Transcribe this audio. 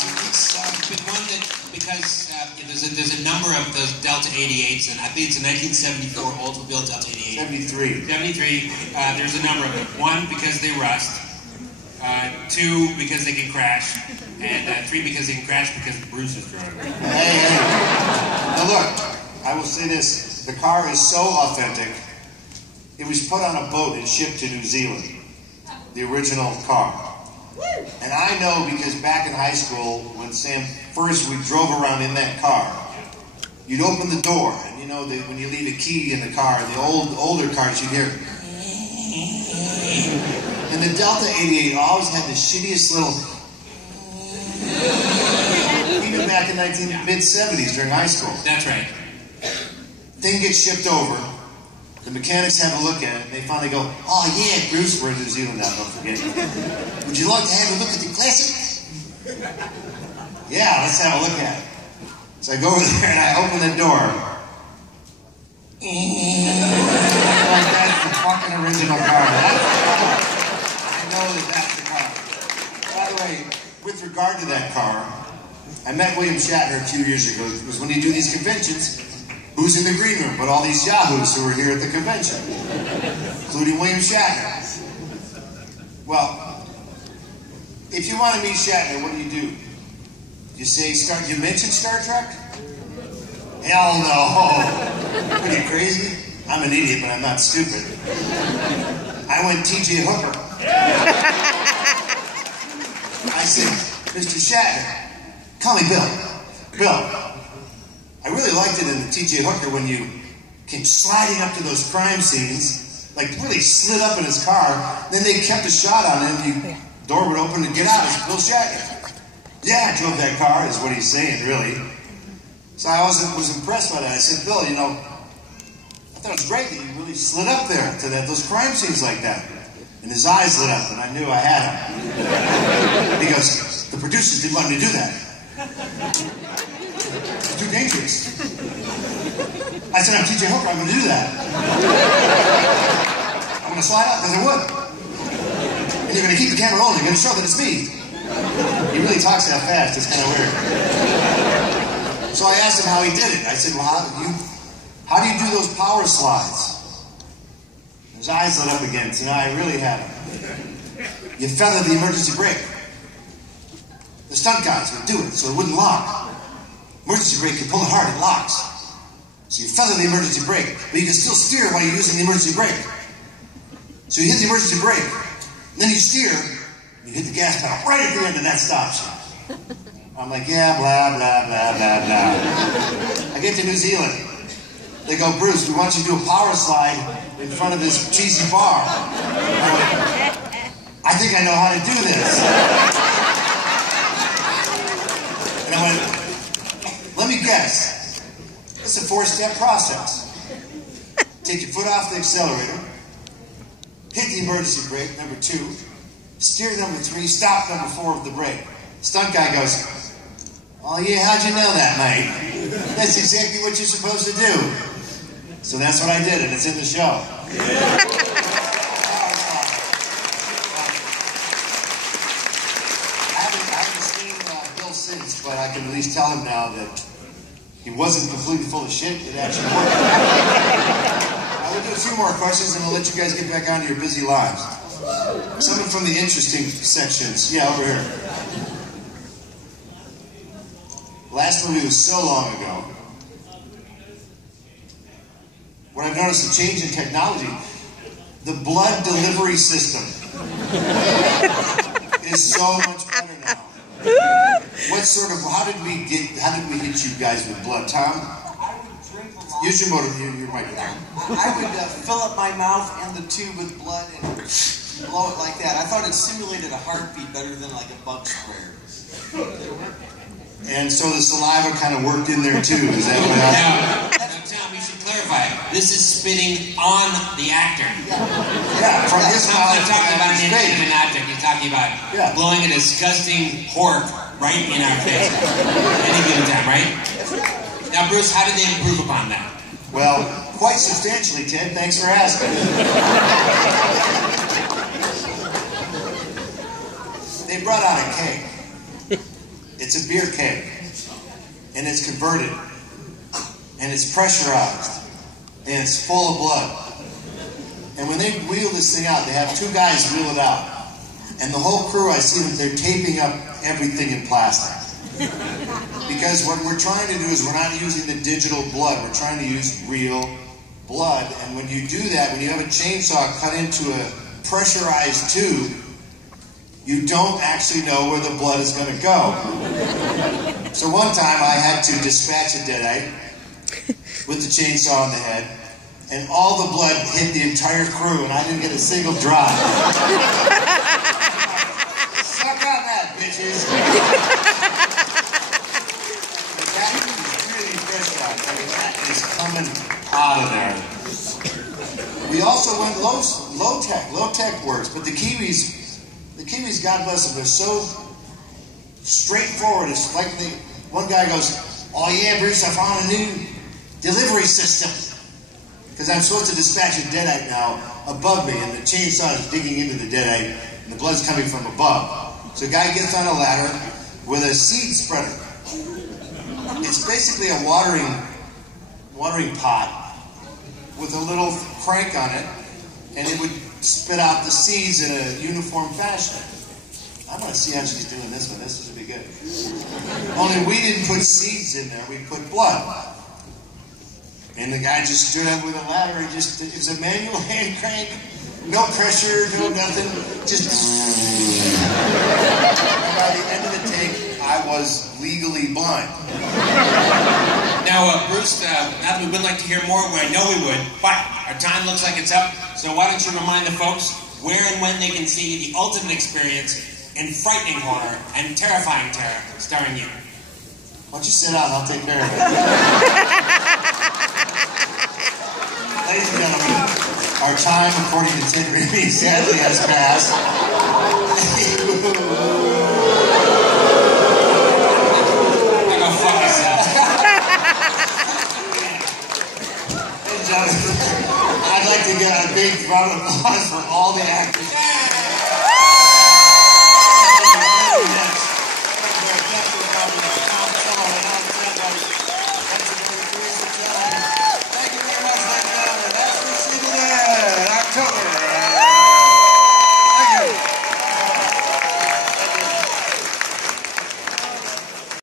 It's been one that, because there's a number of those Delta 88s, and I think it's a 1974 Oldsmobile Delta 88. 73. There's a number of them. One, because they rust. Two, because they can crash. And three, because they can crash because Bruce is driving. Hey. Now look, I will say this. The car is so authentic. It was put on a boat and shipped to New Zealand. The original car. And I know because back in high school, when Sam first we drove around in that car, you'd open the door, and you know that when you leave a key in the car, the older cars, you'd hear. And the Delta 88 always had the shittiest little. Even back in mid-70s during high school. That's right. Thing gets shipped over. The mechanics have a look at it, and they finally go, "Oh yeah, Bruce, we're in New Zealand now, don't forget. Would you like to have a look at the classic?" "Yeah, let's have a look at it." So I go over there and I open the door. Like, that's the fucking original car. I know that's the car. By the way, with regard to that car, I met William Shatner a few years ago. It was when you do these conventions. Who's in the green room? But all these yahoos who were here at the convention, including William Shatner. Well, if you want to meet Shatner, what do? You say, you mention Star Trek? Hell no. Are you crazy? I'm an idiot, but I'm not stupid. I went T.J. Hooker. I said, "Mr. Shatner, call me Bill. Bill, I really liked it in the T.J. Hooker when you came sliding up to those crime scenes, like really slid up in his car, then they kept a shot on him, the door would open to get out. It's Bill Shatner." "Yeah, I drove that car," is what he's saying, really. So I was impressed by that. I said, "Bill, you know, I thought it was great that you really slid up there to those crime scenes like that." And his eyes lit up, and I knew I had him. He goes, "The producers didn't want me to do that. It's too dangerous." I said, "I'm T.J. Hooker, I'm going to do that. I'm going to slide out because I would. And you're going to keep the camera rolling, you're going to show that it's me." He really talks that fast, it's kind of weird. So I asked him how he did it. I said, "Well, how do you do those power slides?" His eyes lit up again. So, I really had him. "You feather the emergency brake. The stunt guys would do it so it wouldn't lock. Emergency brake, you pull it hard, it locks. So you feather the emergency brake, but you can still steer while you're using the emergency brake. So you hit the emergency brake, and then you steer, and you hit the gas pedal right at the end, and that stops you." I'm like, "Yeah, blah, blah, blah, blah, blah." I get to New Zealand. They go, "Bruce, we want you to do a power slide in front of this cheesy bar." I went, "I think I know how to do this." And I went, "Let me guess. It's a 4-step process. Take your foot off the accelerator, hit the emergency brake, number 2, steer number 3, stop number 4 with the brake." Stunt guy goes, "Oh yeah, how'd you know that, mate? That's exactly what you're supposed to do." So that's what I did, and it's in the show. I haven't seen Bill since, but I can at least tell him now that he wasn't completely full of shit. It actually worked. I will do a few more questions, and I'll let you guys get back onto your busy lives. Someone from the interesting sections. Yeah, over here. Last movie was so long ago. What I've noticed, a change in technology. The blood delivery system is so much better now. How did we hit you guys with blood, Tom? I would drink a lot. Use your motor, your microphone. I would fill up my mouth and the tube with blood and blow it like that. I thought it simulated a heartbeat better than like a bug sprayer. And so the saliva kind of worked in there too, is that what happened? Now, Tom, you should clarify. This is spitting on the actor. Yeah, from his Tom's mouth. not talking about an inanimate object. He's talking about blowing a disgusting pork right in our face at any given time, right? Now, Bruce, how did they improve upon that? Well, quite substantially, Ted. Thanks for asking. They brought out a cake. It's a beer keg. And it's converted. And it's pressurized. And it's full of blood. And when they wheel this thing out, they have two guys wheel it out. And the whole crew, I see that they're taping up everything in plastic. Because what we're trying to do is we're not using the digital blood. We're trying to use real blood. And when you do that, when you have a chainsaw cut into a pressurized tube, you don't actually know where the blood is going to go. So one time I had to dispatch a deadite with the chainsaw on the head, and all the blood hit the entire crew, and I didn't get a single drop. Suck on that, bitches. That is really pressurized. I mean, that is coming out of there. We also went low tech. Low tech works, but the Kiwis, God bless them, they're so straightforward. It's like one guy goes, "Oh yeah, Bruce, I found a new delivery system." Because I'm supposed to dispatch a deadite now above me, and the chainsaw is digging into the deadite, and the blood's coming from above. So a guy gets on a ladder with a seed spreader. It's basically a watering pot with a little crank on it, and it would spit out the seeds in a uniform fashion. I want to see how she's doing this one. This would be good. Only we didn't put seeds in there. We put blood. And the guy just stood up with a ladder and it was a manual hand crank. No pressure, no nothing. Just. And by the end of the take, I was legally blind. Now, Bruce, now that we would like to hear more, I know we would, but our time looks like it's up. So why don't you remind the folks where and when they can see the ultimate experience in frightening horror and terrifying terror starring you. Why don't you sit down and I'll take care of it. Ladies and gentlemen, our time, according to Ted Remy, sadly has passed. Go fuck yourself. Ladies and gentlemen, I'd like to get a big round of applause for all the actors.